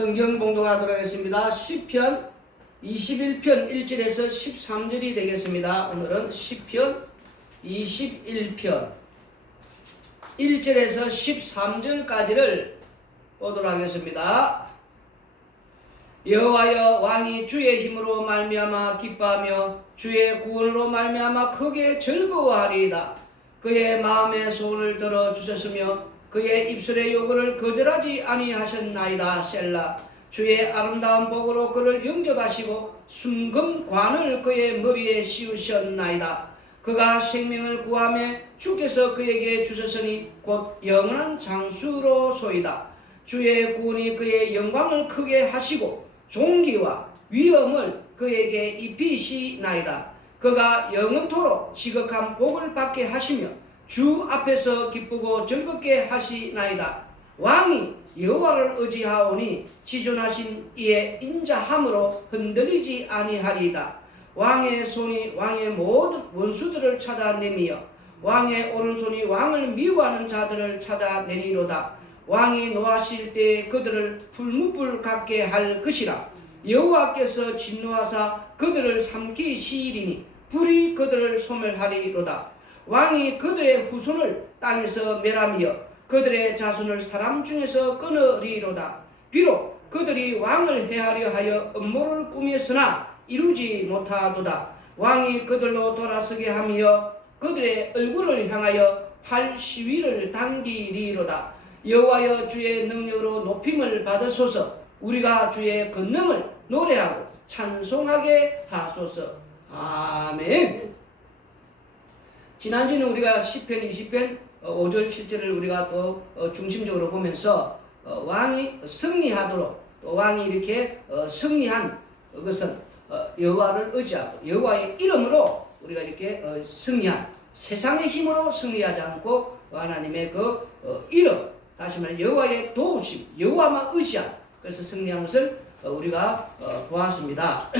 성경 봉독하도록 하겠습니다. 시편 21편 1절에서 13절이 되겠습니다. 오늘은 시편 21편 1절에서 13절까지를 보도록 하겠습니다. 여호와여, 왕이 주의 힘으로 말미암아 기뻐하며 주의 구원으로 말미암아 크게 즐거워하리이다. 그의 마음의 소원을 들어 주셨으며 그의 입술의 요구를 거절하지 아니하셨나이다. 셀라. 주의 아름다운 복으로 그를 영접하시고 순금관을 그의 머리에 씌우셨나이다. 그가 생명을 구하며 주께서 그에게 주셨으니 곧 영원한 장수로소이다. 주의 구원이 그의 영광을 크게 하시고 존귀와 위엄을 그에게 입히시나이다. 그가 영원토록 지극한 복을 받게 하시며 주 앞에서 기쁘고 즐겁게 하시나이다. 왕이 여호와를 의지하오니 지존하신 이의 인자함으로 흔들리지 아니하리이다. 왕의 손이 왕의 모든 원수들을 찾아내며 왕의 오른손이 왕을 미워하는 자들을 찾아내리로다. 왕이 노하실 때 그들을 풀무불 같게 할 것이라. 여호와께서 진노하사 그들을 삼키시리니 불이 그들을 소멸하리로다. 왕이 그들의 후손을 땅에서 멸하며 그들의 자손을 사람 중에서 끊으리로다. 비록 그들이 왕을 해하려 하여 음모를 꾸몄으나 이루지 못하도다. 왕이 그들로 돌아서게 하며 그들의 얼굴을 향하여 활 시위를 당기리로다. 여호와여, 주의 능력으로 높임을 받으소서. 우리가 주의 권능을 노래하고 찬송하게 하소서. 아멘. 지난주는 우리가 시편 20편 5절 7절을 우리가 또 중심적으로 보면서 왕이 승리하도록, 또 왕이 이렇게 승리한 것은 여호와를 의지하고 여호와의 이름으로 우리가 이렇게 승리한, 세상의 힘으로 승리하지 않고 하나님의 그 이름, 다시 말해 여호와의 도우심, 여호와만 의지한, 그래서 승리한 것을 우리가 보았습니다.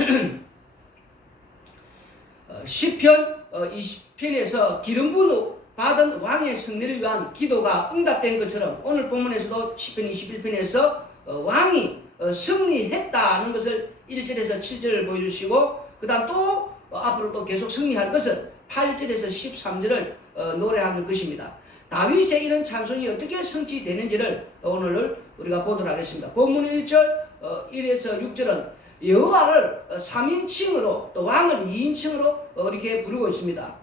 시편 20편에서 기름 부음 받은 왕의 승리를 위한 기도가 응답된 것처럼 오늘 본문에서도 시편 21편에서 왕이 승리했다는 것을 1절에서 7절을 보여주시고, 그 다음 또 앞으로 또 계속 승리할 것을 8절에서 13절을 노래하는 것입니다. 다윗의 이런 찬송이 어떻게 성취되는지를 오늘 우리가 보도록 하겠습니다. 본문 1절 1에서 6절은 여호와를 3인칭으로 또 왕을 2인칭으로 이렇게 부르고 있습니다.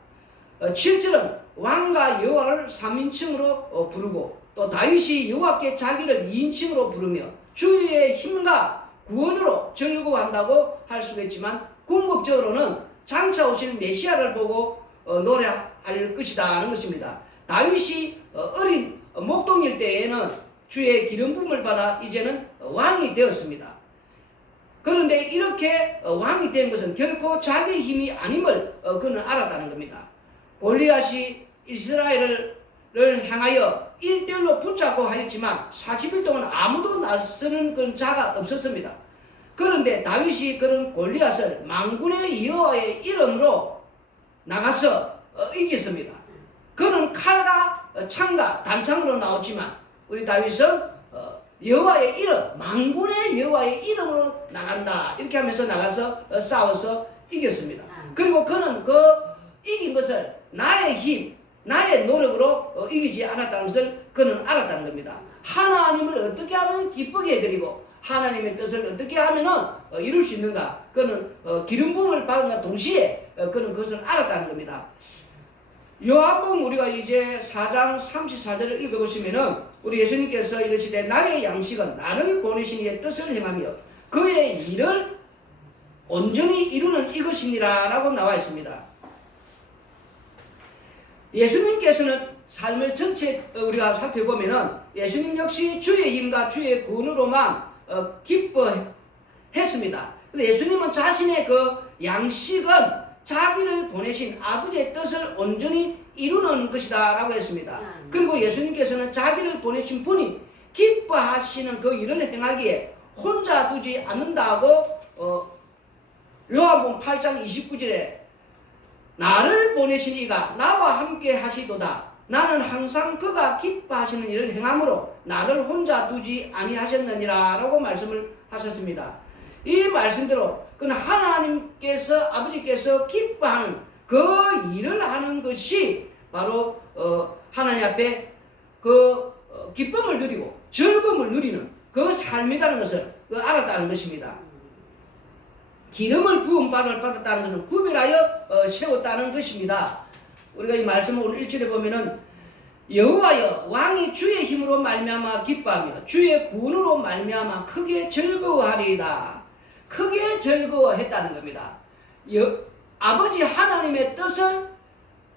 7절은 왕과 여호와를 3인칭으로 부르고, 또 다윗이 여호와께 자기를 2인칭으로 부르며 주의 힘과 구원으로 즐거워한다고 할 수가 있지만, 궁극적으로는 장차 오실 메시아를 보고 노래할 것이다 는 것입니다. 다윗이 어린 목동일 때에는 주의 기름 부음을 받아 이제는 왕이 되었습니다. 그런데 이렇게 왕이 된 것은 결코 자기의 힘이 아님을 그는 알았다는 겁니다. 골리앗이 이스라엘을 향하여 1대1로 붙잡고 하였지만 40일 동안 아무도 나서는 그런 자가 없었습니다. 그런데 다윗이 그런 골리앗을 만군의 여호와의 이름으로 나가서 이겼습니다. 그는 칼과 창과 단창으로 나왔지만 우리 다윗은 여호와의 이름, 만군의 여호와의 이름으로 나간다, 이렇게 하면서 나가서 싸워서 이겼습니다. 그리고 그는 그 이긴 것을 나의 힘, 나의 노력으로 이기지 않았다는 것을 그는 알았다는 겁니다. 하나님을 어떻게 하면 기쁘게 해드리고 하나님의 뜻을 어떻게 하면 이룰 수 있는가, 그는 기름 부음을 받은과 동시에 그는 그것을 알았다는 겁니다. 요한복음 우리가 이제 4장 34절을 읽어보시면은 우리 예수님께서 이르시되 나의 양식은 나를 보내신 이의 뜻을 행하며 그의 일을 온전히 이루는 이것이니라 라고 나와 있습니다. 예수님께서는 삶을 전체 우리가 살펴보면은 예수님 역시 주의 힘과 주의 구원으로만 기뻐했습니다. 예수님은 자신의 그 양식은 자기를 보내신 아버지의 뜻을 온전히 이루는 것이다 라고 했습니다. 그리고 예수님께서는 자기를 보내신 분이 기뻐하시는 그 일을 행하기에 혼자 두지 않는다고 요한복음 8장 29절에 나를 보내신 이가 나와 함께 하시도다. 나는 항상 그가 기뻐하시는 일을 행함으로 나를 혼자 두지 아니하셨느니라 라고 말씀을 하셨습니다. 이 말씀대로 그는 하나님께서 아버지께서 기뻐하는 그 일을 하는 것이 바로 하나님 앞에 그 기쁨을 누리고 즐거움을 누리는 그 삶이라는 것을 알았다는 것입니다. 기름을 부음 받았다는 것은 구별하여 세웠다는 것입니다. 우리가 이 말씀을 오늘 1절에 보면은 여호와여 왕이 주의 힘으로 말미암아 기뻐하며 주의 구원으로 말미암아 크게 즐거워하리이다. 크게 즐거워했다는 겁니다. 아버지 하나님의 뜻을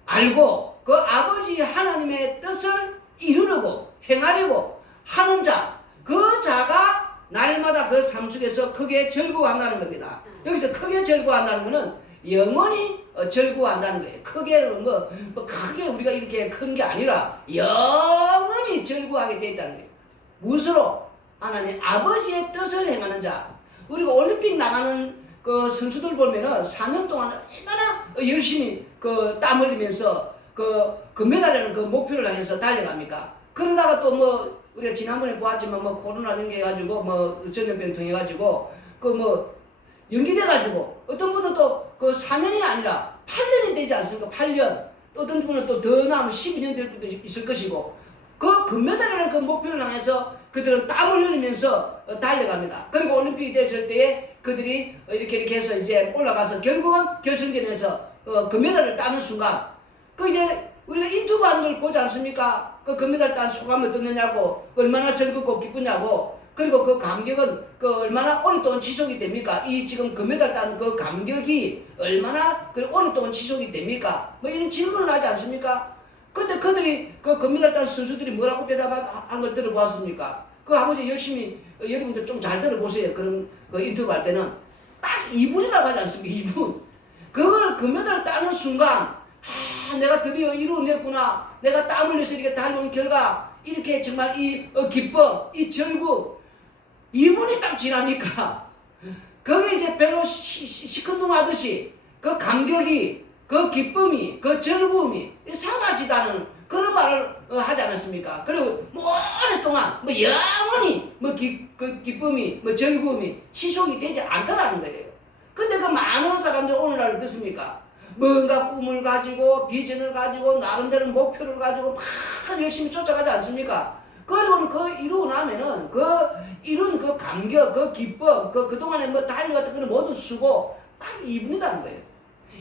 알고 그 아버지 하나님의 뜻을 이루려고 행하려고 하는 자, 그 자가 날마다 그 삶 속에서 크게 즐거워한다는 겁니다. 여기서 크게 즐거워한다는 것은 영원히 즐거워한다는 거예요. 크게는 크게 우리가 이렇게 큰 게 아니라 영원히 즐거워하게 되어 있다는 거예요. 무엇으로? 하나님 아버지의 뜻을 행하는 자. 우리가 올림픽 나가는 그 선수들 보면은 4년 동안 얼마나 열심히 땀 흘리면서 금메달이라는 그 목표를 향해서 달려갑니까? 그러다가 또 우리가 지난번에 보았지만 코로나 생겨가지고 전염병 통해가지고 연기돼가지고 어떤 분은 또 4년이 아니라 8년이 되지 않습니까? 8년. 또 어떤 분은 또 더 나면 12년 될 수도 있을 것이고 그 금메달이라는 그 목표를 향해서 그들은 땀을 흘리면서 달려갑니다. 그리고 올림픽이 됐을 때에 그들이 이렇게 해서 이제 올라가서 결국은 결승전에서 금메달을 따는 순간 이제 우리가 인터뷰 하는 걸 보지 않습니까? 그 금메달 딴 소감이 어떻느냐고 얼마나 즐겁고 기쁘냐고 그리고 그 감격은 얼마나 오랫동안 지속이 됩니까? 이 지금 금메달 딴 그 감격이 얼마나 오랫동안 지속이 됩니까? 이런 질문을 하지 않습니까? 근데 그들이 그 금메달 딴 선수들이 뭐라고 대답한 걸 들어보았습니까? 그 아버지 열심히 여러분들 좀 잘 들어보세요. 그런 인터뷰 할 때는 딱 2분이라고 하지 않습니까? 2분. 그걸 금메달 따는 순간 내가 드디어 이루어냈구나. 내가 땀 흘려서 이렇게 달려온 결과 이렇게 정말 이 기쁨, 이 즐거움 2분이 딱 지나니까 그게 이제 별로 시큰둥하듯이 그 감격이 그 기쁨이 그 즐거움이 사라지다는 그런 말을 하지 않았습니까? 그리고 오랫동안 영원히 그 기쁨이 즐거움이 지속이 되지 않더라는 거예요. 근데 그 많은 사람들이 오늘날 어떻습니까? 뭔가 꿈을 가지고 비전을 가지고 나름대로 목표를 가지고 막 열심히 쫓아가지 않습니까? 그리고는 이루고 나면은 이룬 그 감격, 그 기쁨, 그동안에 달려갔던 그런 모든 수고 딱 2분이라는 거예요.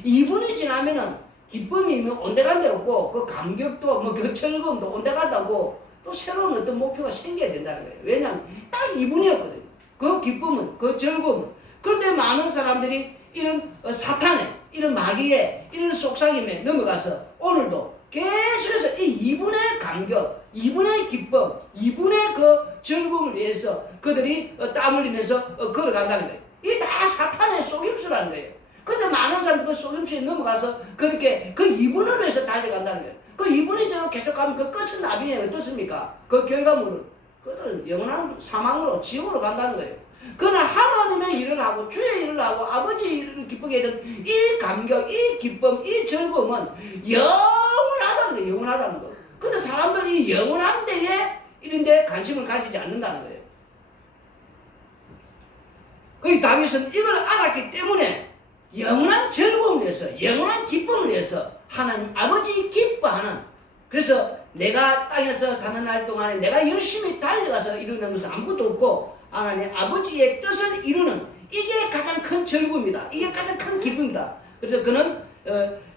2분이 지나면은 기쁨이 온데간데 없고 그 감격도 그 즐거움도 온데간데 없고 또 새로운 어떤 목표가 생겨야 된다는 거예요. 왜냐하면 딱 2분이었거든요. 그 기쁨은 그 즐거움은. 그런데 많은 사람들이 이런 사탄의 이런 마귀의 이런 속삭임에 넘어가서 오늘도 계속해서 이 2분의 감격, 2분의 기쁨, 2분의 그 즐거움을 위해서 그들이 땀 흘리면서 걸어간다는 거예요. 이게 다 사탄의 속임수라는 거예요. 근데 많은 사람들이 그 속임수에 넘어가서 그렇게 그 2분을 위해서 달려간다는 거예요. 그 2분이 저는 계속가면 그 끝은 나중에 어떻습니까? 그 결과물은 그들은 영원한 사망으로 지옥으로 간다는 거예요. 그러나 하나님의 일을 하고 주의 일을 하고 아버지의 일을 기쁘게 해준 이 감격, 이 기쁨, 이 즐거움은 영원하다는 거예요. 영원하다는 거. 근데 사람들은 이 영원한 데에 이런 데 관심을 가지지 않는다는 거예요. 그래서 다윗은 이걸 알았기 때문에 영원한 즐거움을 위해서, 영원한 기쁨을 위해서 하나님 아버지 기뻐하는, 그래서 내가 땅에서 사는 날 동안에 내가 열심히 달려가서 이루는 것은 아무것도 없고 하나님 아버지의 뜻을 이루는, 이게 가장 큰 즐거움이다. 이게 가장 큰 기쁨이다. 그래서 그는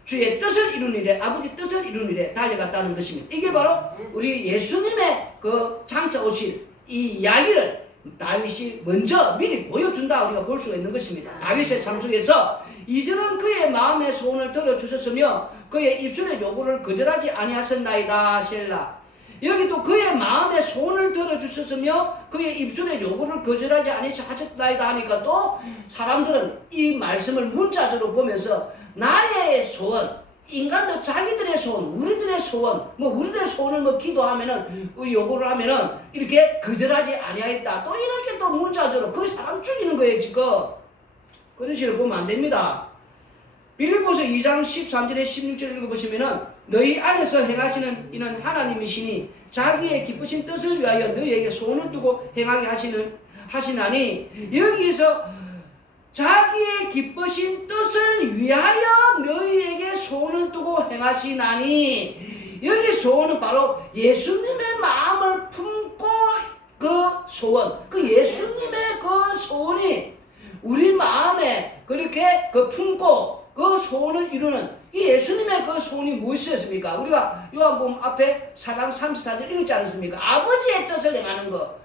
주의 뜻을 이루는 일에, 아버지 뜻을 이루는 일에 달려갔다는 것입니다. 이게 바로 우리 예수님의 그 장차 오실 이 이야기를 다윗이 먼저 미리 보여준다 우리가 볼 수가 있는 것입니다. 다윗의 삶 속에서 이제는 그의 마음의 소원을 들어주셨으며 그의 입술의 요구를 거절하지 아니하셨나이다. 셀라. 여기 또 그의 마음의 소원을 들어주셨으며 그의 입술의 요구를 거절하지 아니하셨나이다 하니까 또 사람들은 이 말씀을 문자적으로 보면서 나의 소원, 인간들 자기들의 소원, 우리들의 소원, 우리들의 소원을 기도하면은 요구를 하면은 이렇게 거절하지 아니하였다. 또 이렇게 또 문자적으로 그 사람 죽이는 거예요 지금. 그런 식으로 보면 안 됩니다. 빌립보서 2장 13절에 16절 읽어보시면은 너희 안에서 행하시는 이는 하나님이시니 자기의 기쁘신 뜻을 위하여 너희에게 소원을 두고 행하게 하시나니 여기서 자기의 기쁘신 뜻을 위하여 너희에게 소원을 두고 행하시나니 여기 소원은 바로 예수님의 마음을 품고 그 소원, 그 예수님의 그 소원이 우리 마음에 그렇게 그 품고 그 소원을 이루는 이 예수님의 그 소원이 무엇이었습니까? 우리가 요한복음 앞에 4장 34절 읽지 않았습니까? 아버지의 뜻을 행하는 것,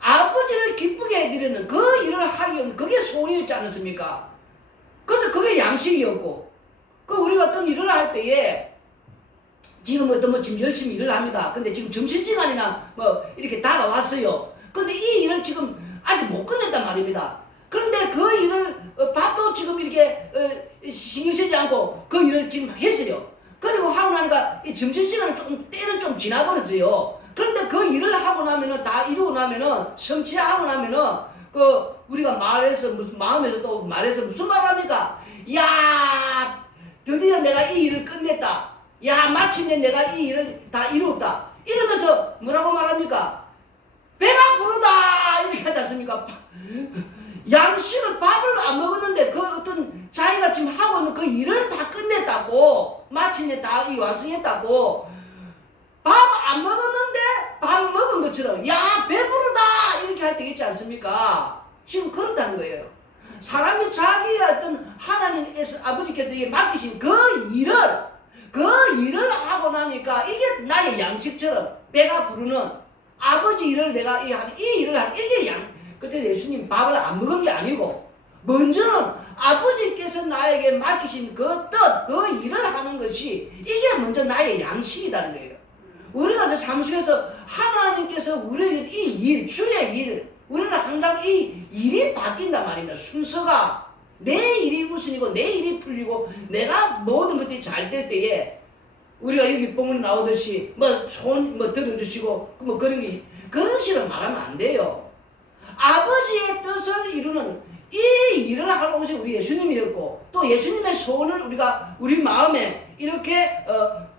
아버지를 기쁘게 해드리는 그 일을 하기 위한 그게 소원이었지 않았습니까? 그래서 그게 양식이었고, 그 우리가 어떤 일을 할 때에 지금 지금 열심히 일을 합니다. 근데 지금 점심시간이나 이렇게 다가왔어요. 근데 이 일을 지금 아직 못 끝냈단 말입니다. 그런데 그 일을 밥도 지금 이렇게 신경 쓰지 않고 그 일을 지금 했어요. 그리고 하고 나니까 이 점심시간은 때는 좀 지나버렸어요. 그런데 그 일을 하고 나면은 다 이루고 나면은 성취하고 나면은 그 우리가 마음에서 또 말해서 무슨 말을 합니까? 야, 드디어 내가 이 일을 끝냈다. 야, 마침내 내가 이 일을 다 이루었다. 이러면서 뭐라고 말합니까? 배가 부르다 이렇게 하지 않습니까? 양식을 밥을 안 먹었는데 그 어떤 자기가 지금 하고 있는 그 일을 다 끝냈다고, 마침내 다 완성했다고, 밥 안 먹었는데 밥 먹은 것처럼 야 배부르다 이렇게 할 때 있지 않습니까? 지금 그렇다는 거예요. 사람이 자기의 어떤 하나님께서 아버지께서 맡기신 그 일을 하고 나니까 이게 나의 양식처럼 배가 부르는 아버지 일을 내가 이 일을 하는 이게 그때 예수님 밥을 안 먹은 게 아니고 먼저는 아버지께서 나에게 맡기신 그 뜻, 그 일을 하는 것이 이게 먼저 나의 양식이라는 거예요. 우리가 사무실에서 하나님께서 우리에게 이 일, 주의 일, 우리는 항상 이 일이 바뀐단 말입니다. 순서가 내 일이 우선이고 내 일이 풀리고 내가 모든 것들이 잘 될 때에 우리가 여기 본문에 나오듯이 손 들어주시고 그런 식으로 말하면 안 돼요. 아버지의 뜻을 이루는 이 일을 하러 오신 우리 예수님이었고 또 예수님의 소원을 우리가 우리 마음에 이렇게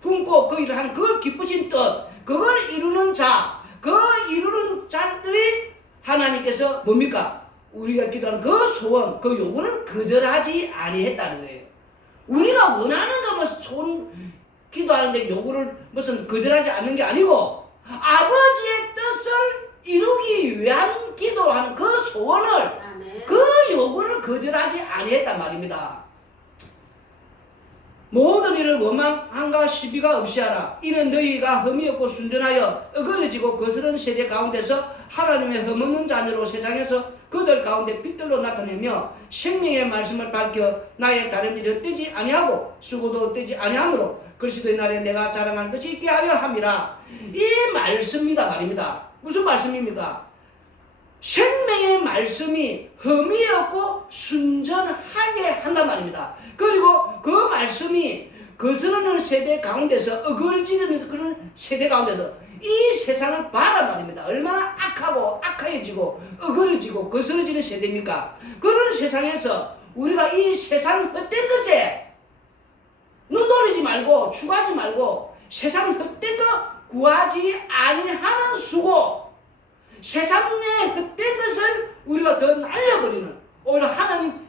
품고 그 일을 하는 그 기쁘신 뜻, 그걸 이루는 자, 그 이루는 자들이 하나님께서 뭡니까? 우리가 기도하는 그 소원, 그 요구를 거절하지 아니했다는 거예요. 우리가 원하는 것만 소원 기도하는데 요구를 무슨 거절하지 않는 게 아니고 아버지의 뜻을 이루기 위한 기도하는 그 소원을, 아멘. 그 요구를 거절하지 아니했단 말입니다. 모든 일을 원망함과 시비가 없이 하라. 이는 너희가 흠이 없고 순전하여 어그러지고 거스른 세대 가운데서 하나님의 흠없는 자녀로 세상에서 그들 가운데 빛들로 나타내며 생명의 말씀을 밝혀 나의 다른 일을 떼지 아니하고 수고도 떼지 아니하므로 그리스도의 날에 내가 자랑하는 것이 있게 하려 함이라. 이 말씀이다 말입니다. 무슨 말씀입니까? 생명의 말씀이 흠이 없고 순전하게 한단 말입니다. 그리고 그 말씀이 거스르는 세대 가운데서 어글지르는 그런 세대 가운데서 이 세상을 봐란 말입니다. 얼마나 악하고 악해지고 어그러지고 거스러지는 세대입니까? 그런 세상에서 우리가 이 세상 헛된 것에 눈 돌리지 말고 추구하지 말고 세상 헛된 것 구하지 아니하는 수고, 세상의 헛된 것을 우리가 더 날려버리는, 오히려 하나님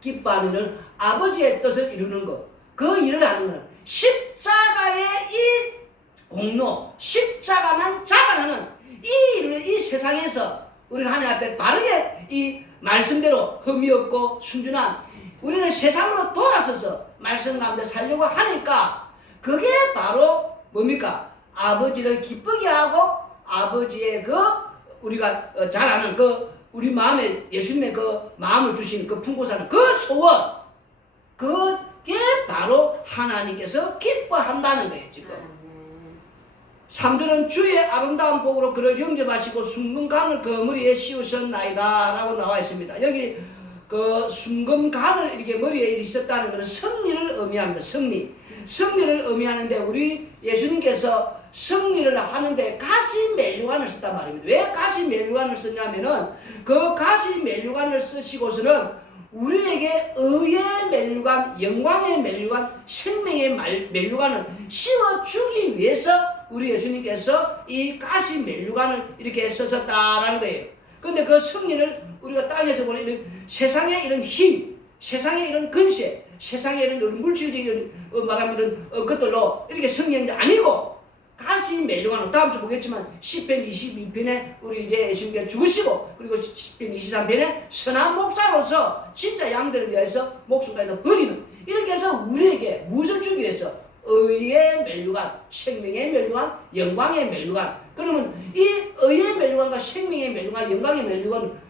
기뻐하는 일은 아버지의 뜻을 이루는 것, 그 일을 하는 것은 십자가의 이 공로, 십자가만 자랑하는 이 일을 이 세상에서 우리가 하나님 앞에 바르게 이 말씀대로 흠이 없고 순전한 우리는 세상으로 돌아서서 말씀 가운데 살려고 하니까 그게 바로 뭡니까? 아버지를 기쁘게 하고 아버지의 그 우리가 잘 아는 그 우리 마음에 예수님의 그 마음을 주신 그 품고 사는 그 소원, 그게 바로 하나님께서 기뻐한다는 거예요. 지금 3절은 주의 아름다운 복으로 그를 영접하시고 순금간을 그 머리에 씌우셨나이다 라고 나와 있습니다. 여기 그 순금간을 이렇게 머리에 있었다는 것은 승리를 의미합니다. 승리를 의미하는데 우리 예수님께서 승리를 하는데 가시 멜류관을 썼단 말입니다. 왜 가시 멜류관을 썼냐면은 그 가시 멜류관을 쓰시고서는 우리에게 의의 면류관, 영광의 면류관, 생명의 면류관을 씌워주기 위해서 우리 예수님께서 이 가시 면류관을 이렇게 쓰셨다라는 거예요. 근데 그 승리를 우리가 땅에서 보는 이런 세상의 이런 힘, 세상의 이런 근세, 세상의 이런 물질적인 말하면 이런 것들로 이렇게 승리한 게 아니고 가시 면류관은 다음 주 보겠지만 시편 22편에 우리 이제 예수님께서 죽으시고 그리고 시편 23편에 선한 목자로서 진짜 양들을 위해서 목숨까지 버리는 이렇게 해서 우리에게 무엇을 주기 위해서 의의 면류관, 생명의 면류관, 영광의 면류관. 그러면 이 의의 면류관과 생명의 면류관, 영광의 면류관은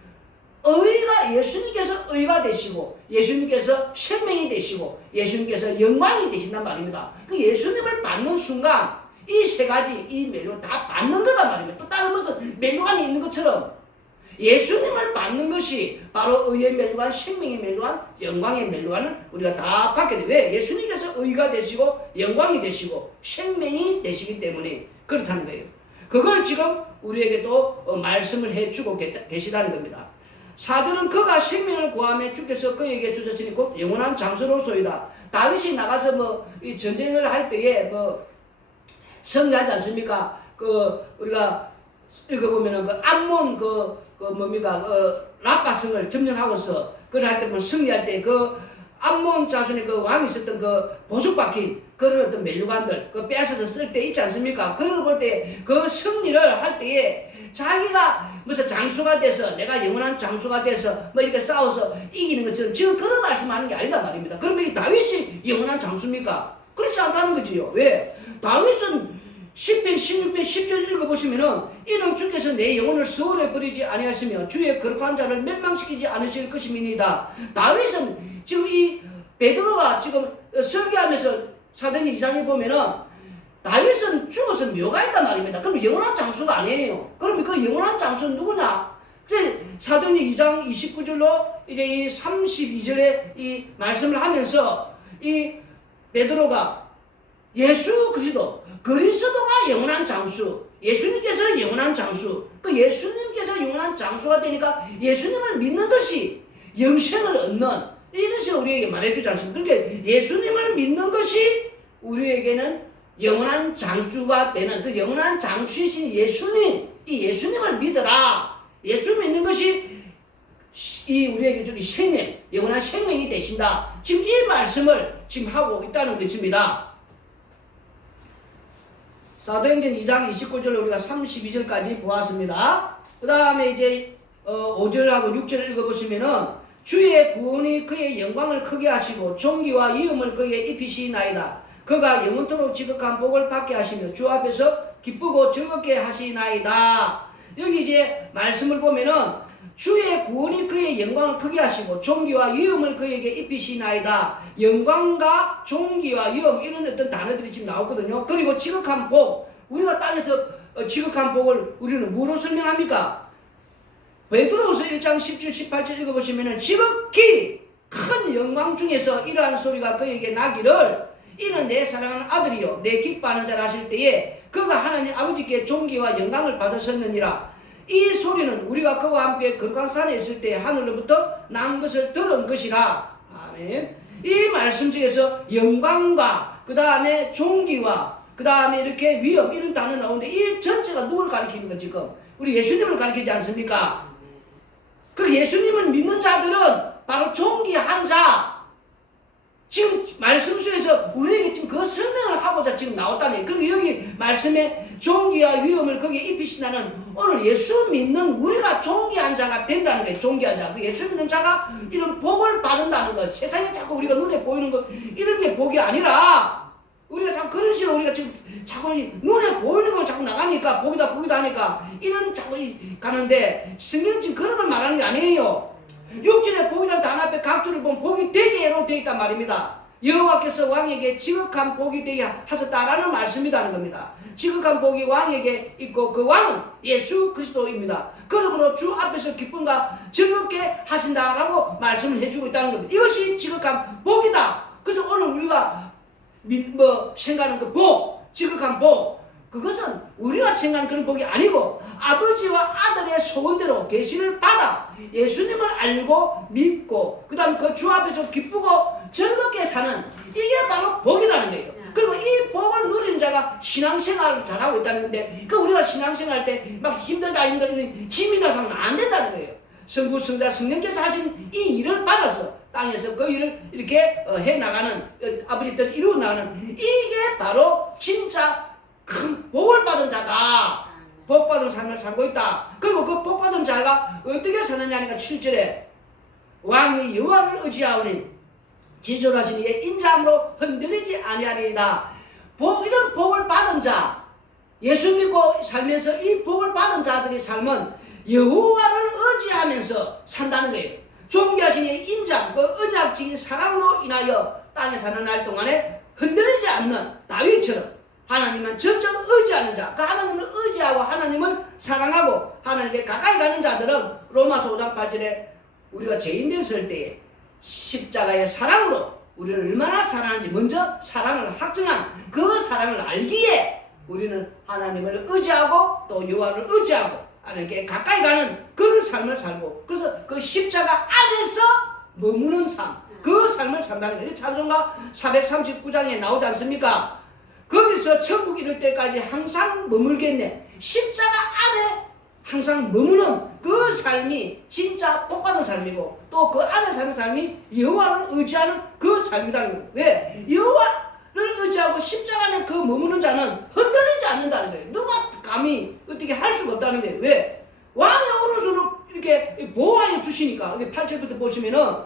의가 예수님께서 의가 되시고 예수님께서 생명이 되시고 예수님께서 영광이 되신단 말입니다. 그 예수님을 받는 순간 이 세 가지 이 면류관 다 받는 거단 말입니다. 또 다른 무슨 면류관이 있는 것처럼 예수님을 받는 것이 바로 의의 면류관, 생명의 면류관, 영광의 면류관을 우리가 다 받게 돼요. 왜? 예수님께서 의가 되시고 영광이 되시고 생명이 되시기 때문에 그렇다는 거예요. 그걸 지금 우리에게 또 말씀을 해주고 계시다는 겁니다. 4절은 그가 생명을 구하며 주께서 그에게 주셨으니 곧 영원한 장수로소이다. 다윗이 나가서 이 전쟁을 할 때에 승리하지 않습니까? 우리가 읽어보면은 암몬 라빠성을 점령하고서 그걸 할 때 승리할 때 암몬 자손의 왕이 있었던 보석 박힌 그런 어떤 면류관들 빼앗아서 쓸 때 있지 않습니까? 그걸 볼 때 승리를 할 때에 자기가 무슨 장수가 돼서 내가 영원한 장수가 돼서 이렇게 싸워서 이기는 것처럼 지금 그런 말씀하는 게 아니다 말입니다. 그러면 이 다윗이 영원한 장수입니까? 그렇지 않다는 거지요. 왜? 다윗은 10편 16편 10절 읽어보시면은 이는 주께서 내 영혼을 서울에 버리지 아니하시며 주의 거룩한 자를 멸망시키지 않으실 것임이니이다. 다윗은 지금 이 베드로가 지금 설교하면서 사도행 2장에 보면은 다윗은 죽어서 묘가 있단 말입니다. 그럼 영원한 장수가 아니에요. 그러면 그 영원한 장수는 누구냐? 사도행 2장 29절로 이제 이 32절에 이 말씀을 하면서 이 베드로가 예수 그리스도가 영원한 장수, 예수님께서 영원한 장수, 그 예수님께서 영원한 장수가 되니까 예수님을 믿는 것이 영생을 얻는 이런 식으로 우리에게 말해주지 않습니까? 그러니까 예수님을 믿는 것이 우리에게는 영원한 장수가 되는 그 영원한 장수이신 예수님, 이 예수님을 믿어라. 예수 믿는 것이 이 우리에게 주는 생명, 영원한 생명이 되신다. 지금 이 말씀을 지금 하고 있다는 것입니다. 사도행전 2장 29절 우리가 32절까지 보았습니다. 그 다음에 이제 5절하고 6절을 읽어보시면은 주의 구원이 그의 영광을 크게 하시고 존귀와 위엄을 그에게 입히시나이다. 그가 영원토록 지극한 복을 받게 하시며 주 앞에서 기쁘고 즐겁게 하시나이다. 여기 이제 말씀을 보면은 주의 구원이 그의 영광을 크게 하시고 존귀와 위엄을 그에게 입히시나이다. 영광과 존귀와 위엄 이런 어떤 단어들이 지금 나오거든요. 그리고 지극한 복, 우리가 땅에서 지극한 복을 우리는 뭐로 설명합니까? 베드로후서 1장 17, 18절 읽어보시면 지극히 큰 영광 중에서 이러한 소리가 그에게 나기를 이는 내 사랑하는 아들이요 내 기뻐하는 자라 하실 때에 그가 하나님 아버지께 존귀와 영광을 받으셨느니라. 이 소리는 우리가 그와 함께 거룩한 산에 있을 때 하늘로부터 난 것을 들은 것이라. 아멘. 이 말씀 중에서 영광과 그 다음에 존귀와 그 다음에 이렇게 위엄 이런 단어 나오는데 이 전체가 누굴 가리키는 거 지금? 우리 예수님을 가리키지 않습니까? 그 예수님을 믿는 자들은 바로 존귀한 자. 지금 말씀 속에서 우리에게 지금 그 설명을 하고자 지금 나왔다네. 그럼 여기 말씀에 존귀와 위엄을 거기에 입히신다는 오늘 예수 믿는 우리가 존귀한 자가 된다는 거예요. 존귀한 자. 예수 믿는 자가 이런 복을 받는다는 거. 세상에 자꾸 우리가 눈에 보이는 거 이런 게 복이 아니라 우리가 자꾸 그런 식으로 우리가 지금 자꾸 눈에 보이는 건 자꾸 나가니까 복이다 하니까 이런 자꾸 가는데 성경은 지금 그런 걸 말하는 게 아니에요. 육신의 복이라는 단어 앞에 각주를 보면 복이 되게로 되어 있단 말입니다. 여호와께서 왕에게 지극한 복이 되게 하셨다라는 말씀이라는 겁니다. 지극한 복이 왕에게 있고 그 왕은 예수 그리스도입니다. 그러므로 주 앞에서 기쁨과 즐겁게 하신다라고 말씀을 해주고 있다는 겁니다. 이것이 지극한 복이다. 그래서 오늘 우리가 생각하는 그 복, 지극한 복, 그것은 우리가 생각하는 그런 복이 아니고 아버지와 아들의 소원대로 계시를 받아 예수님을 알고 믿고 그 다음 그 주 앞에서 기쁘고 즐겁게 사는 이게 바로 복이라는 거예요. 그리고 이 복을 누리는 자가 신앙생활을 잘하고 있다는 건데 그 우리가 신앙생활 할 때 막 힘들다 짐이다 하면 안 된다는 거예요. 성부, 성자, 성령께서 하신 이 일을 받아서 땅에서 그 일을 이렇게 해나가는 아버지 뜻을 이루어 나가는 이게 바로 진짜 큰 복을 받은 자다. 복 받은 삶을 살고 있다. 그리고 그 복 받은 자가 어떻게 사느냐니까 7절에 왕이 여호와를 의지하오니 지존하신 이의 인자함으로 흔들리지 아니하리이다. 이런 복을 받은 자, 예수 믿고 살면서 이 복을 받은 자들의 삶은 여호와를 의지하면서 산다는 거예요. 존귀하신 이의 인자, 그 언약적인 사랑으로 인하여 땅에 사는 날 동안에 흔들리지 않는 다윗처럼 하나님만 점점 의지하는 자, 그 하나님을 의지하고 하나님을 사랑하고 하나님께 가까이 가는 자들은 로마서 5장 8절에 우리가 죄인 됐을 때에 십자가의 사랑으로 우리를 얼마나 사랑하는지 먼저 사랑을 확증한 그 사랑을 알기에 우리는 하나님을 의지하고 또 여호와를 의지하고 하나님께 가까이 가는 그런 삶을 살고 그래서 그 십자가 안에서 머무는 삶, 그 삶을 산다는 거예요. 찬송가 439장에 나오지 않습니까? 거기서 천국 이룰 때까지 항상 머물겠네. 십자가 안에 항상 머무는 그 삶이 진짜 복받은 삶이고 또 그 안에 사는 삶이 여호와를 의지하는 그 삶이라는 거예요. 왜? 여호와를 의지하고 십자가 안에 그 머무는 자는 흔들리지 않는다는 거예요. 누가 감히 어떻게 할 수가 없다는 거예요. 왜? 왕의 오른손으로 이렇게 보호하여 주시니까. 8절부터 보시면은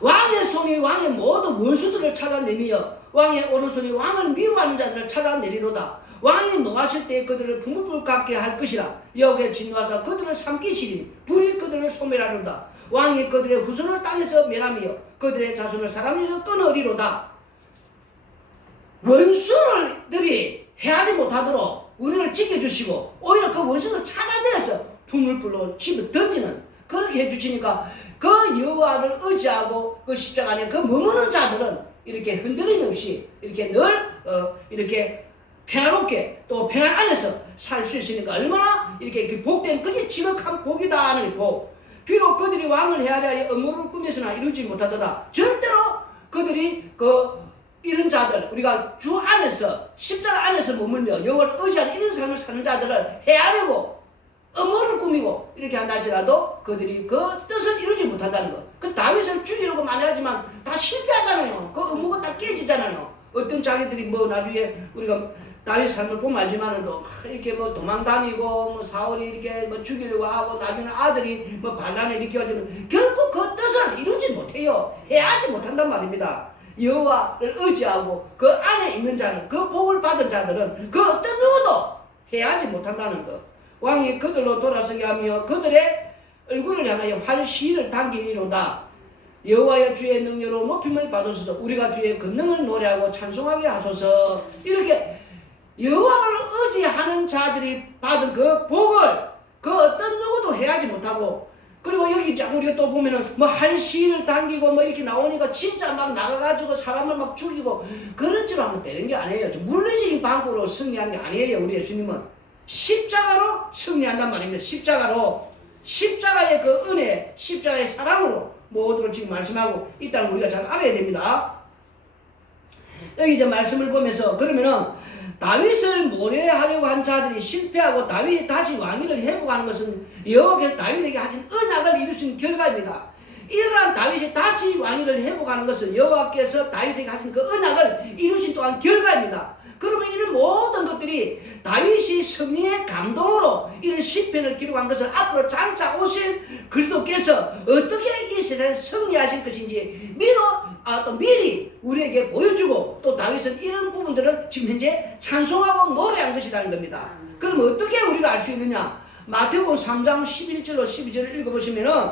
왕의 손이 왕의 모든 원수들을 찾아내며 왕의 오른손이 왕을 미워하는 자들을 찾아내리로다. 왕이 노하실 때 그들을 부물불 같게 할 것이라. 여기에 진노하사 그들을 삼키시리니 불이 그들을 소멸하리로다. 왕이 그들의 후손을 땅에서 멸하며 그들의 자손을 사람에서 끊으리로다. 원수들이 해하지 못하도록 우리를 지켜주시고 오히려 그 원수를 찾아내서 부물불로 집어 던지는 그렇게 해주시니까 그 여호와를 의지하고 그 십자가 안에 그 머무는 자들은 이렇게 흔들림 없이 이렇게 늘 이렇게 평안롭게 또 평안 안에서 살 수 있으니까 얼마나 이렇게 복된 그게 지극한 복이다 하는 복. 비록 그들이 왕을 헤아려 하여 음모를 꾸며서나 이루지 못하더라. 절대로 그들이 이런 자들 우리가 주 안에서 십자가 안에서 머물며 여호와를 의지하는 이런 삶을 사는 자들을 헤아리고 음모를 꾸미고 이렇게 한다 할지라도 그들이 그 뜻을 이루지 못한다는 것. 그 다윗을 죽이려고 많이 하지만 다 실패하잖아요. 그 음모가 다 깨지잖아요. 어떤 자기들이 나중에 우리가 다윗 삶을 보면 알지만은 또 이렇게 도망 다니고 사울이 이렇게 죽이려고 하고 나중에 아들이 반란을 일으켜가지고 결국 그 뜻을 이루지 못해요. 해하지 못한단 말입니다. 여호와를 의지하고 그 안에 있는 자는 그 복을 받은 자들은 그 어떤 누구도 해하지 못한다는 것. 왕이 그들로 돌아서게 하며 그들의 얼굴을 향하여 활시를 당기리로다. 여호와의 주의 능력으로 높임을 받으소서. 우리가 주의 권능을 노래하고 찬송하게 하소서. 이렇게 여호와를 의지하는 자들이 받은 그 복을 그 어떤 누구도 해하지 못하고 그리고 여기 자꾸 우리가 또 보면은 활시를 당기고 이렇게 나오니까 진짜 막 나가가지고 사람을 막 죽이고 그런 식으로 하면 되는 게 아니에요. 물리적인 방법으로 승리하는 게 아니에요. 우리 예수님은 십자가로 승리한단 말입니다. 십자가의 그 은혜, 십자가의 사랑으로 모든 걸 지금 말씀하고 있다는 걸 우리가 잘 알아야 됩니다. 여기 이제 말씀을 보면서 그러면은 다윗을 모래하려고 한 자들이 실패하고 다윗이 다시 왕위를 회복하는 것은 여호와께서 다윗에게 하신 언약을 이루신 결과입니다. 이러한 다윗이 다시 왕위를 회복하는 것은 여호와께서 다윗에게 하신 그 언약을 이루신 또한 결과입니다. 그러면 이런 모든 것들이 다윗이 승리의 감동으로 이런 시편을 기록한 것은 앞으로 장차 오실 그리스도께서 어떻게 이 세상에 승리하실 것인지 미리 우리에게 보여주고 또 다윗은 이런 부분들을 지금 현재 찬송하고 노래한 것이라는 겁니다. 그럼 어떻게 우리가 알 수 있느냐? 마태복음 3장 11절로 12절을 읽어보시면은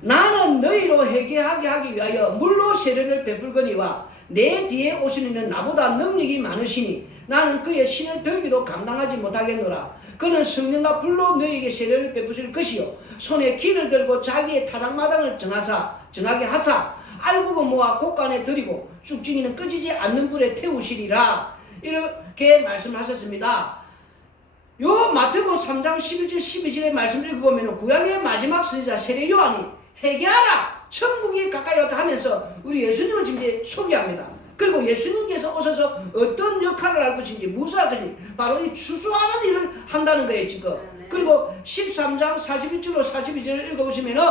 나는 너희로 회개하게 하기 위하여 물로 세례를 베풀거니와 내 뒤에 오시는 이는 나보다 능력이 많으시니 나는 그의 신을 들기도 감당하지 못하겠노라. 그는 성령과 불로 너희에게 세례를 베푸실 것이요 손에 기를 들고 자기의 타락마당을 정하게 하사 알곡을 모아 곳간에 들이고 쭉증이는 꺼지지 않는 불에 태우시리라. 이렇게 말씀하셨습니다. 요 마태복음 3장 11절 12절의 말씀을 읽어보면 구약의 마지막 선지자 세례 요한이 회개하라 천국이 가까이 왔다 하면서 우리 예수님을 지금 이제 소개합니다. 그리고 예수님께서 오셔서 어떤 역할을 할 것인지 무엇을 할 것인지 바로 이 추수하는 일을 한다는 거예요 지금. 그리고 13장 41절로 42절을 읽어보시면은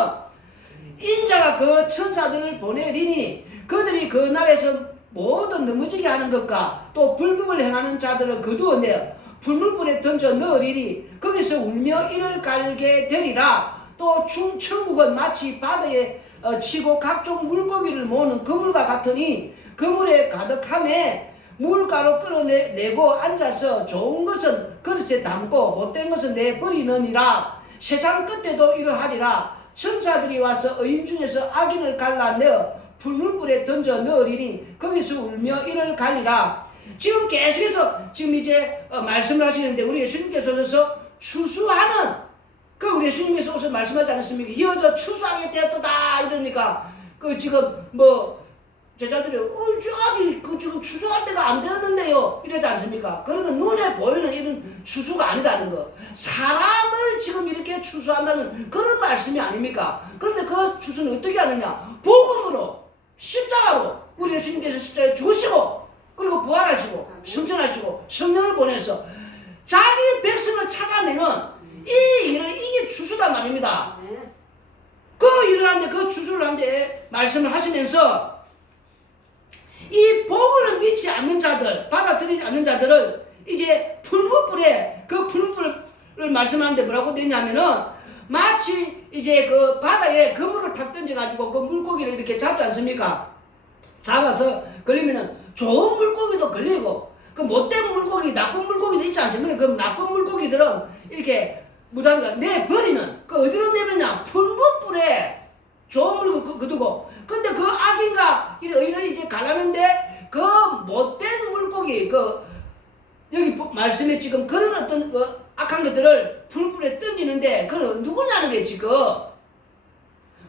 인자가 그 천사들을 보내리니 그들이 그 날에서 모든 넘어지게 하는 것과 또 불법을 행하는 자들을 거두어내어 불물불에 던져 넣으리니 거기서 울며 이를 갈게 되리라. 또 천국은 마치 바다에 치고 각종 물고기를 모으는 그물과 같으니 그물에 가득함에 물가로 끌어내고 앉아서 좋은 것은 그릇에 담고 못된 것은 내버리느니라. 세상 끝에도 이러하리라. 천사들이 와서 의인 중에서 악인을 갈라내어 불물불에 던져 넣으리니 거기서 울며 이를 갈리라. 지금 계속해서 지금 이제 말씀을 하시는데 우리 예수님께서 오셔서 추수하는 그 우리 예수님께서 오셔서 말씀하지 않았습니까? 이어져 추수하게 되었다 이러니까 그 지금 뭐 제자들이 아직 그 지금 추수할 때가 안 되었는데요 이러지 않습니까? 그러면 눈에 보이는 이런 추수가 아니다는 거. 사람을 지금 이렇게 추수한다는 그런 말씀이 아닙니까? 그런데 그 추수는 어떻게 하느냐? 복음으로 십자가로 우리 예수님께서 십자가에 죽으시고 그리고 부활하시고 승천하시고 성령을 보내서 자기 백성을 찾아내는 이 일을 이게 추수단 말입니다. 그 일을 하는데 그 추수를 하는데 말씀을 하시면서 이 복을 믿지 않는 자들, 받아들이지 않는 자들을 이제 풀무불에 그 풀무불을 말씀하는데 뭐라고 되냐면은 마치 이제 그 바다에 그물을 탁 던져가지고 그 물고기를 이렇게 잡지 않습니까? 잡아서 걸리면은 좋은 물고기도 걸리고 그 못된 물고기, 나쁜 물고기도 있지 않습니까? 그 나쁜 물고기들은 이렇게 무당가 내버리는 그 어디로 내느냐? 풀무불에 좋은 물고기 그두고 근데 그 악인가 의인을 이제 가라는데 그 못된 물고기 그 여기 말씀에 지금 그런 어떤 그 악한 것들을 풀불에 던지는데 그건 누구냐는 게 지금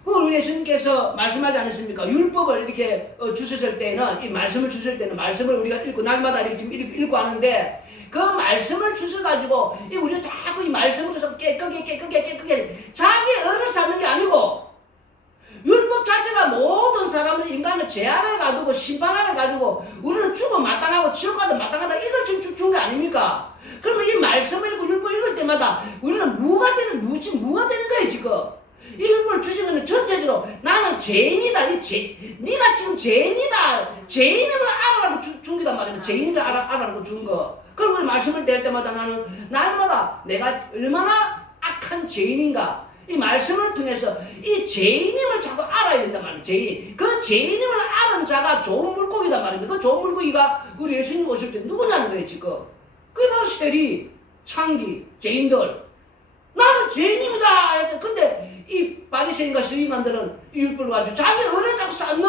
그 우리 예수님께서 말씀하지 않으십니까? 율법을 이렇게 주셨을 때는 이 말씀을 주실 때는 말씀을 우리가 읽고 날마다 이렇게 지금 읽고 하는데 그 말씀을 주셔가지고 이 우리가 자꾸 이 말씀을 주셔서 깨끗게 자기 의를 쌓는 게 아니고 율법 자체가 모든 사람을 인간을 죄 아래 가두고 심판 아래 가두고 우리는 죽어 마땅하고 지옥 가도 마땅하다 이걸 지금 준 게 아닙니까? 그러면 이 말씀을 읽고 율법 읽을 때마다 우리는 무가 되는 거예요 지금. 이 율법을 주신 거는 전체적으로 나는 죄인이다. 네가 지금 죄인이다. 죄인임을 알아라고 준 거단 말이야. 죄인을 알아라고 준 거. 그럼 우리 말씀을 댈 때마다 나는 날마다 내가 얼마나 악한 죄인인가. 이 말씀을 통해서 이 죄인임을 자꾸 알아야 된단 말이에요. 죄인. 그 죄인임을 아는 자가 좋은 물고기단 말입니다. 그 좋은 물고기가 우리 예수님 오실 때 누구냐는 거예요 지금. 그게 바로 세리, 창기, 죄인들. 나는 죄인입니다. 근데 이 바리새인과 서기관들은 이 율법을 가지고 자기 의를 자꾸 쌓는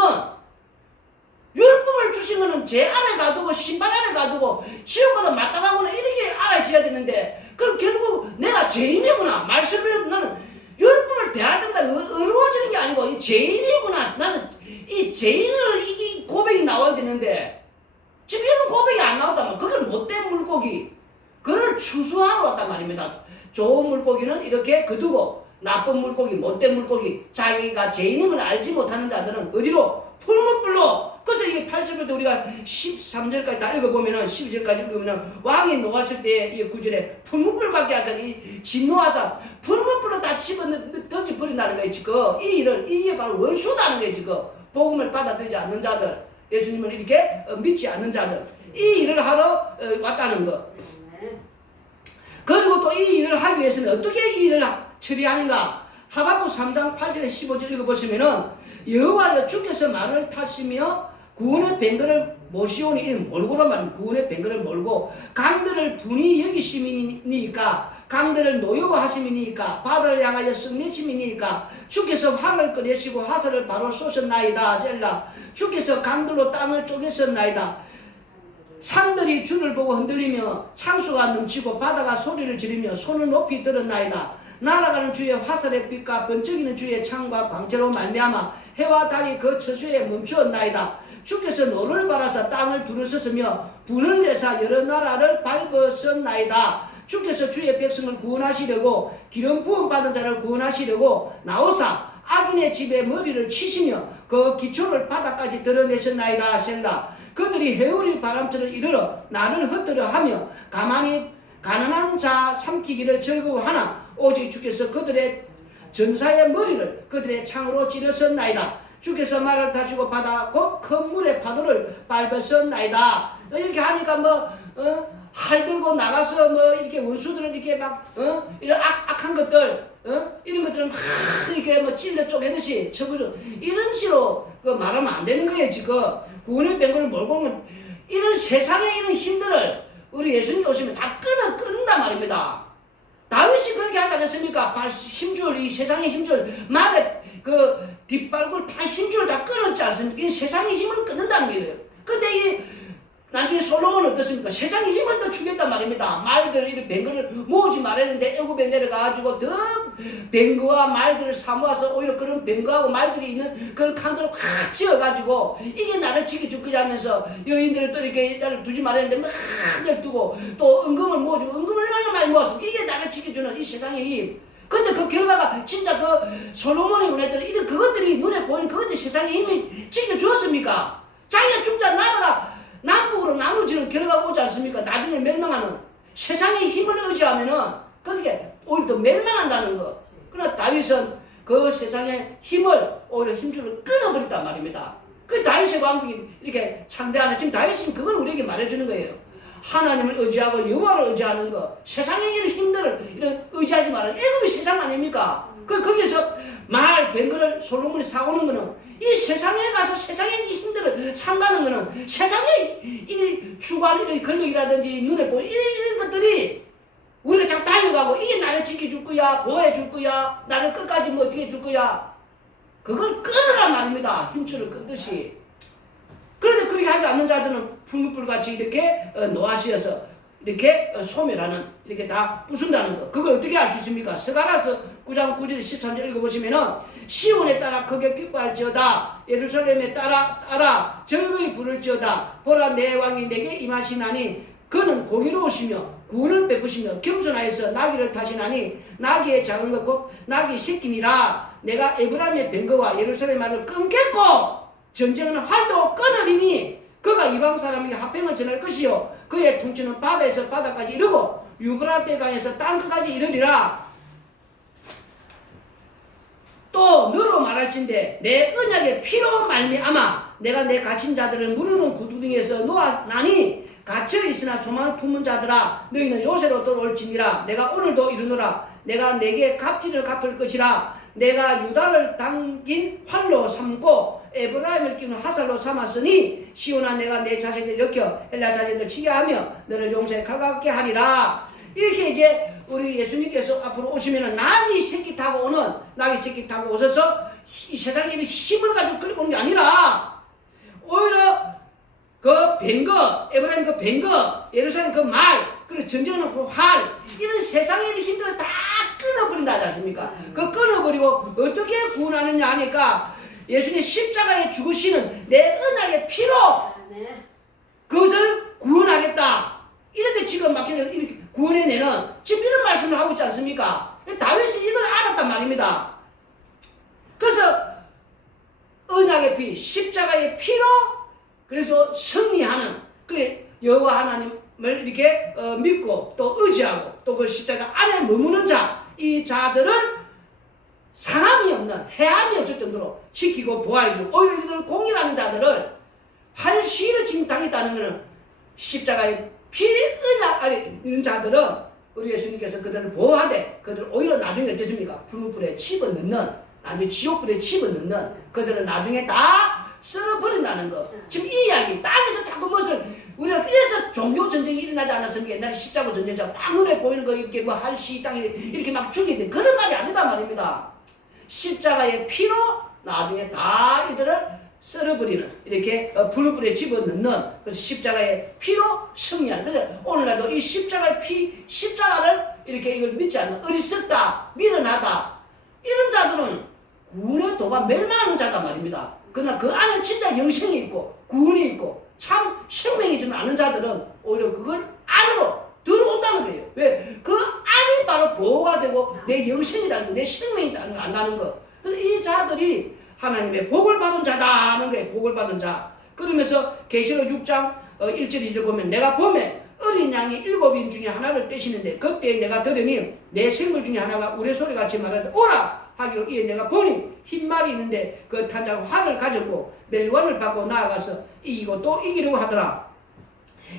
율법을 주신 거는 죄 아래 가두고 심판 아래 가두고 지옥과도 마땅하구나 이렇게 알아져야 되는데 그럼 결국 내가 죄인이구나. 말씀을 나는 율법을 대할 때마다 어려워지는 게 아니고 이 죄인이구나. 나는 이 죄인을 이 고백이 나와야 되는데 지금 이런 고백이 안 나왔다면 그걸 못된 물고기 그걸 추수하러 왔단 말입니다. 좋은 물고기는 이렇게 거두고 나쁜 물고기 못된 물고기 자기가 죄인임을 알지 못하는 자들은 어디로? 풀무불로. 그래서 이게 8절부터 우리가 13절까지 다 읽어보면은 12절까지 읽으면은 왕이 놓았을 때 이 9절에 풀무불밖에 안 돼. 이 진노하사 풀무불로 다 집어 던져 버린다는 거예요 지금. 이 일을 이게 바로 원수다는 거예요 지금. 복음을 받아들이지 않는 자들, 예수님을 이렇게 믿지 않는 자들, 이 일을 하러 왔다는 거. 그리고 또 이 일을 하기 위해서는 어떻게 이 일을 처리하는가? 하박국 3장 8절에 15절 읽어보시면은 여호와여 주께서 말을 타시며 구원의 뱅거를 모시오니 이는 몰고란 말입니다. 구원의 뱅거를 몰고 강들을 분이 여기심이니까 강들을 노여워하심이니까 바다를 향하여 성내심이니까 주께서 황을 꺼내시고 하늘을 바로 쏘셨나이다. 젤라 주께서 강들로 땅을 쪼개셨나이다. 산들이 주를 보고 흔들리며 창수가 넘치고 바다가 소리를 지르며 손을 높이 들었나이다. 날아가는 주의 화살의 빛과 번쩍이는 주의 창과 광채로 말미암아 해와 달이 그 처소에 멈추었나이다. 주께서 노를 바라사 땅을 두르셨으며 분을 내사 여러 나라를 밟으셨나이다. 주께서 주의 백성을 구원하시려고 기름 부음 받은 자를 구원하시려고 나오사 악인의 집에 머리를 치시며 그 기초를 바닥까지 드러내셨나이다 하신다. 그들이 해오리 바람처럼 이르러 나를 흩뜨려 하며 가만히 가난한 자 삼키기를 즐거워하나 오직 주께서 그들의 전사의 머리를 그들의 창으로 찌르셨나이다. 주께서 말을 다시고 바다 곧 큰 물의 파도를 밟으셨나이다. 이렇게 하니까 활 들고 나가서 이렇게 원수들을 이렇게 이런 악한 것들 이런 것들은 막 이렇게 찔러 쪼개듯이 쳐부죠. 이런 식으로 말하면 안 되는 거예요. 지금 구원의 뱅거를 몰고 오면 이런 세상의 이런 힘들을 우리 예수님 오시면 다 끊는단 말입니다. 다윗이 그렇게 하지 않았습니까? 힘줄, 이 세상의 힘줄, 말에 뒷발굴 다 힘줄 다 끊었지 않습니까? 이 세상의 힘을 끊는다는 거예요. 근데 나중에 솔로몬은 어떻습니까? 세상의 힘을 더 주겠단 말입니다. 말들, 이런 뱅거를 모으지 말았는데 애굽에 내려가가지고 더 뱅거와 말들을 사모아서 오히려 그런 뱅거하고 말들이 있는 그런 칸들을 확 지어가지고 이게 나를 지켜줄 거야 하면서 여인들을 또 이렇게 두지 말았는데 막 두고 또 은금을 모아주고 은금을 얼마나 많이 모았습니까? 이게 나를 지켜주는 이 세상의 힘. 근데 그 결과가 진짜 솔로몬이 원했던 이런 그것들이 눈에 보이는 그것들이 세상의 힘이 지켜주었습니까? 자기가 죽자 나라가 남북으로 나누어지는 결과가 오지 않습니까? 나중에 멸망하는 세상의 힘을 의지하면은 그렇게 오히려 더 멸망한다는 거. 그러나 다윗은 그 세상의 힘을 오히려 힘줄을 끊어버렸단 말입니다. 그 다윗의 왕국이 이렇게 창대하는 지금 다윗은 그걸 우리에게 말해주는 거예요. 하나님을 의지하고 여호와를 의지하는 거. 세상의 이런 힘들을 이런 의지하지 말아요. 애굽이 세상 아닙니까? 거기서 말 뱅거를 솔로몬이 사오는 거는 이 세상에 가서 세상의 힘들을 산다는 거는 세상의 이 주관, 이런 권력이라든지 눈에 보이는 이런 것들이 우리가 자꾸 달려가고 이게 나를 지켜줄 거야, 보호해줄 거야, 나를 끝까지 어떻게 해줄 거야. 그걸 끊으란 말입니다. 힘줄을 끊듯이. 그런데 그렇게 하지 않는 자들은 풀무불같이 이렇게 노하시어서 이렇게 소멸하는, 이렇게 다 부순다는 거. 그걸 어떻게 알 수 있습니까? 스가랴서 9장 9절 13절 읽어보시면은 시온에 따라 크게 기뻐할지어다. 예루살렘에 따라 즐거이 부를지어다. 보라 내 왕이 내게 임하시나니 그는 공의로우시며 구원을 베푸시며 겸손하여서 나귀를 타시나니 나귀의 작은 것 곧 나귀 새끼니라. 내가 에브라임의 뱅거와 예루살렘 말을 끊겠고 전쟁은 활도 끊으리니 그가 이방 사람에게 화평을 전할 것이요 그의 통치는 바다에서 바다까지 이르고 유브라데 강에서 땅끝까지 이르리라. 또 너로 말할진대 내 언약의 피로 말미암아 내가 내 갇힌 자들을 무르는 구두둥이에서 놓아나니 갇혀 있으나 소망을 품은 자들아 너희는 요새로 돌아올지니라. 내가 오늘도 이르노라. 내가 내게 값지를 갚을 것이라. 내가 유다를 당긴 활로 삼고 에브라임을 끼는 화살로 삼았으니 시온아 내가 내 자식들 일으켜 헬라 자손들 치게 하며 너를 용서에 칼같게 하리라. 이렇게 이제 우리 예수님께서 앞으로 오시면은 나귀 새끼 타고 오는, 나귀 새끼 타고 오셔서 이 세상에 힘을 가지고 끌고 오는 게 아니라 오히려 그 뱅거, 에브라임 그 뱅거, 예루살렘 그 말, 그리고 전쟁하는 그 활, 이런 세상의 힘들을 다 끊어버린다 하지 않습니까? 그 끊어버리고 어떻게 구원하느냐 하니까 예수님 십자가에 죽으시는 내 은혜의 피로 그것을 구원하겠다. 이렇게 지금 막 이렇게 구원해내는 지금 이런 말씀을 하고 있지 않습니까? 다윗이 이걸 알았단 말입니다. 그래서 언약의 피, 십자가의 피로 그래서 승리하는, 그래 여호와 하나님을 이렇게 믿고 또 의지하고 또 그 십자가 안에 머무는 자, 이 자들을 상함이 없는, 해함이 없을 정도로 지키고 보호해주고 오히려 이들 공격하는 자들을 한시를 지금 당했다는 것은 십자가의 피 은약 안에 있는 자들은 우리 예수님께서 그들을 보호하되 그들을 오히려 나중에 어쩌십니까? 풀무불에 집어넣는, 나중에 지옥불에 집어넣는, 그들을 나중에 다 쓸어버린다는 거. 지금 이 이야기 땅에서 자꾸 무엇을 우리가 그래서 종교 전쟁이 일어나지 않았습니까? 옛날에 십자가 전쟁자 막 눈에 보이는 거 이렇게 뭐 한시 땅에 이렇게 막 죽이는 그런 말이 아니다 말입니다. 십자가의 피로 나중에 다 이들을 썰어버리는, 이렇게 불불에 집어넣는, 그래서 십자가의 피로 승리하는. 그래서 오늘날도 이 십자가의 피, 십자가를 이렇게 이걸 믿지 않는 어리석다, 미련하다 이런 자들은 구원의 도가 멸망하는 자단 말입니다. 그러나 그 안에 진짜 영생이 있고 구원이 있고 참 생명이 좀 아는 자들은 오히려 그걸 안으로 들어온다는 안다는 거예요. 왜? 그 안이 바로 보호가 되고 내 영생이라는 거, 내 생명이라는 거 안다는 거. 그래서 이 자들이 하나님의 복을 받은 자다 하는 거예요. 복을 받은 자. 그러면서 계시록 6장 1절 2절 보면 내가 보면 어린 양이 7인 중에 하나를 떼시는데 그때 내가 들으니 내 생물 중에 하나가 우레소리같이 말하는데 오라 하기로 이에 내가 보니 흰 말이 있는데 그 탄자가 활을 가졌고 멜관을 받고 나아가서 이기고 또 이기려고 하더라.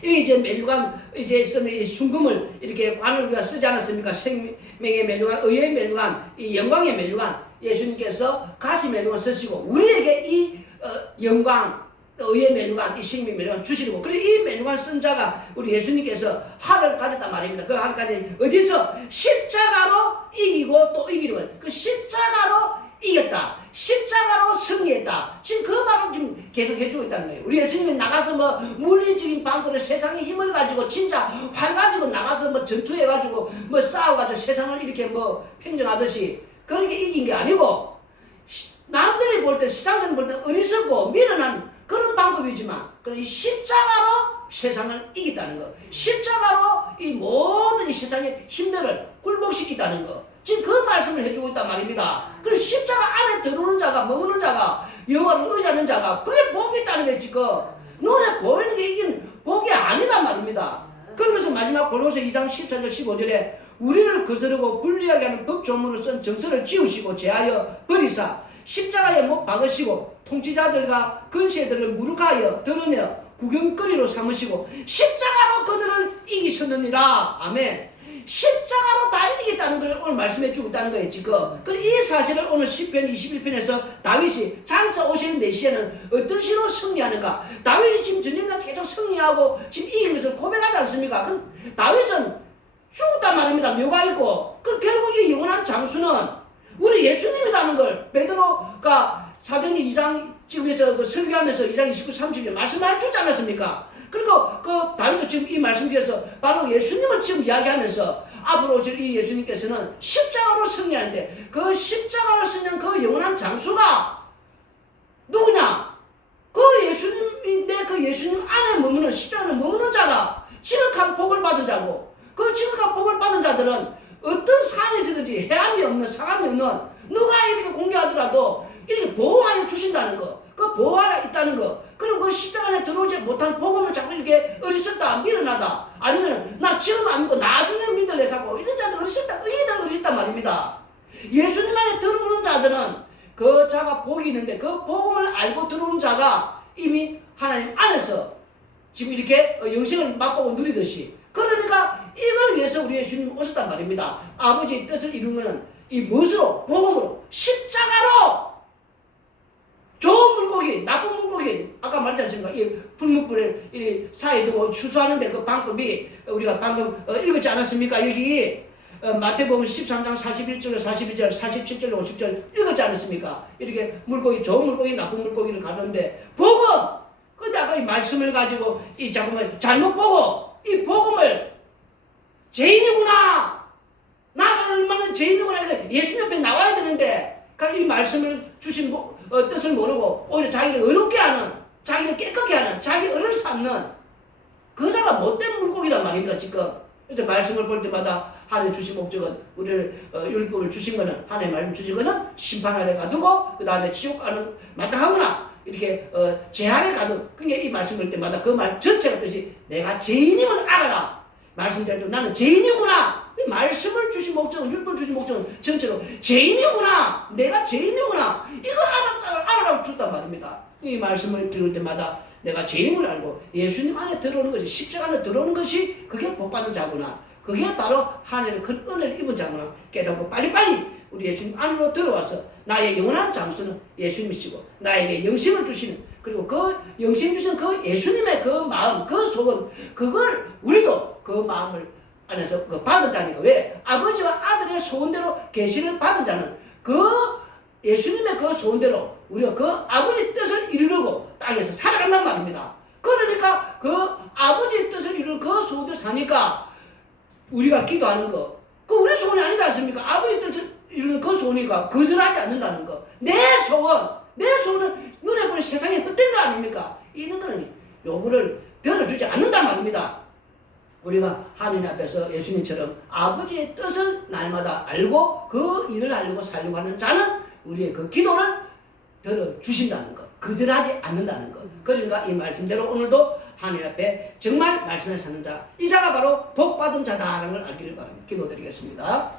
이제 멜관 이제 쓰는 순금을 이렇게 관을 우리가 쓰지 않았습니까? 생명의 멜관, 의의 멜관, 이 영광의 멜관. 예수님께서 가시 멜관 쓰시고 우리에게 이 영광 의의 멜관, 이 생명 멜관 주시고, 그리고 이 멜관 쓴 자가 우리 예수님께서 활을 가졌단 말입니다. 그 활을 가진 어디서? 십자가로 이기고 또 이기는 그 십자가로 이겼다. 십자가로 승리했다. 지금 그 말을 지금 계속 해주고 있다는 거예요. 우리 예수님이 나가서 뭐 물리적인 방법으로 세상의 힘을 가지고 진짜 활 가지고 나가서 뭐 전투해가지고 뭐 싸워가지고 세상을 이렇게 뭐 평정하듯이 그런 게 이긴 게 아니고 남들이 볼 때 시장에서 볼 때 어리석고 미련한 그런 방법이지만 이 십자가로 세상을 이겼다는 거. 십자가로 이 모든 이 세상의 힘들을 굴복시켰다는 거. 지금 그 말씀을 해주고 있단 말입니다. 그 십자가 안에 들어오는 자가, 머무는 자가, 여호와를 의지하는 자가 그게 복이 있다는 거예요. 지금 눈에 보이는 게 이긴 복이 아니단 말입니다. 그러면서 마지막 골로새 2장 14절 15절에 우리를 거스르고 불리하게 하는 법조문으로 쓴 정서를 지우시고 제하여 버리사 십자가에 못 박으시고 통치자들과 근세들을 무력하여 들으며 구경거리로 삼으시고 십자가로 그들을 이기셨느니라. 아멘. 십자가로 다 이기겠다는 걸 오늘 말씀해 주고 있다는 거예요. 지금 이 사실을 오늘 시편 21편에서 다윗이 장차 오시는 메시아는 어떤 식으로 승리하는가. 다윗이 지금 전쟁과 계속 승리하고 지금 이긴 것을 고백하지 않습니까? 그럼 다윗은 죽었단 말입니다. 묘가 있고. 그럼 결국 이 영원한 장수는 우리 예수님이라는 걸 베드로가 사도행전 2장 지금에서 그 설교하면서 2장 29, 30절 말씀해 주지 않았습니까? 그리고 그 다윗도 지금 이 말씀 뒤에서 바로 예수님을 지금 이야기하면서 앞으로 오실 이 예수님께서는 십자가로 승리하는데 그 십자가로 승리한 그 영원한 장수가 누구냐? 그 예수님인데 그 예수님 안에 머무는 십자가에 머무는 자가 지극한 복을 받은 자고 그 지극한 복을 받은 자들은 어떤 상황에서든지 해함이 없는 상함이 없는 누가 이렇게 공개하더라도 이렇게 보호하여 주신다는 거, 그 보호하여 있다는 거, 그리고 그 십자가 안에 들어오지 못한 복음을 자꾸 이렇게 어리석다, 미련하다, 아니면 나 지금 안 믿고 나중에 믿을래 사고 이런 자들 어리석다, 의의다 어리석단 말입니다. 예수님 안에 들어오는 자들은 그 자가 복이 있는데 그 복음을 알고 들어오는 자가 이미 하나님 안에서 지금 이렇게 영생을 맛보고 누리듯이 그러니까 이걸 위해서 우리 예수님이 오셨단 말입니다. 아버지의 뜻을 이루는 이 무엇으로? 복음으로, 십자가로. 좋은 물고기, 나쁜 물고기, 아까 말했지 않습니까? 이 풀무불에 이 사이에 두고 추수하는데 그 방법이 우리가 방금 읽었지 않았습니까? 여기 마태복음 13장 41절, 42절, 47절, 50절 읽었지 않았습니까? 이렇게 물고기, 좋은 물고기, 나쁜 물고기를 가는데 복음! 근데 아까 이 말씀을 가지고 이 자꾸만 잘못 보고 이 복음을 죄인이구나! 나가 얼마나 죄인이구나! 예수 옆에 나와야 되는데 이 말씀을 주신 뜻을 모르고 오히려 자기를 어렵게 하는, 자기를 깨끗게 하는, 자기 을을 쌓는 그 자가 못된 물고기란 말입니다. 지금 그래서 말씀을 볼 때마다 하나님 주신 목적은 우리를 율법을 주신 거는 하나님 말씀 주신 거는 심판 아래 가두고 그 다음에 지옥 가는 마땅하구나 이렇게 재앙에 가둔. 그러니까 이 말씀 볼 때마다 그 말 전체가 뜻이 내가 죄인임을 알아라. 말씀대로 나는 죄인이구나. 이 말씀을 주신 목적은, 율법 주신 목적은 전체로 죄인이구나. 내가 죄인이구나. 이거 알아라고 줬단 말입니다. 이 말씀을 들을 때마다 내가 죄인임을 알고 예수님 안에 들어오는 것이, 십자가 안에 들어오는 것이 그게 복받은 자구나. 그게 바로 하나님의 큰 은혜를 입은 자구나 깨닫고 빨리빨리 우리 예수님 안으로 들어와서 나의 영원한 장수는 예수님이시고 나에게 영생을 주시는, 그리고 그 영생 주신 그 예수님의 그 마음, 그 소원, 그걸 우리도 그 마음을 안에서 그 받은 자니까. 왜? 아버지와 아들의 소원대로 계시를 받은 자는 그 예수님의 그 소원대로 우리가 그 아버지의 뜻을 이루려고 땅에서 살아간단 말입니다. 그러니까 그 아버지의 뜻을 이루는 그 소원대로 사니까 우리가 기도하는 거, 그 우리 소원이 아니지 않습니까? 아버지의 뜻을 이루는 그 소원이니까 거절하지 않는다는 거. 내 소원은 눈에 보는 세상에 헛된 거 아닙니까? 이런 거는 요구를 들어주지 않는단 말입니다. 우리가 하나님 앞에서 예수님처럼 아버지의 뜻을 날마다 알고 그 일을 하려고 살려고 하는 자는 우리의 그 기도를 들어주신다는 것, 거절하지 않는다는 것. 그러니까 이 말씀대로 오늘도 하나님 앞에 정말 말씀을 사는 자, 이 자가 바로 복받은 자다라는 걸 알기를 바랍니다. 기도드리겠습니다.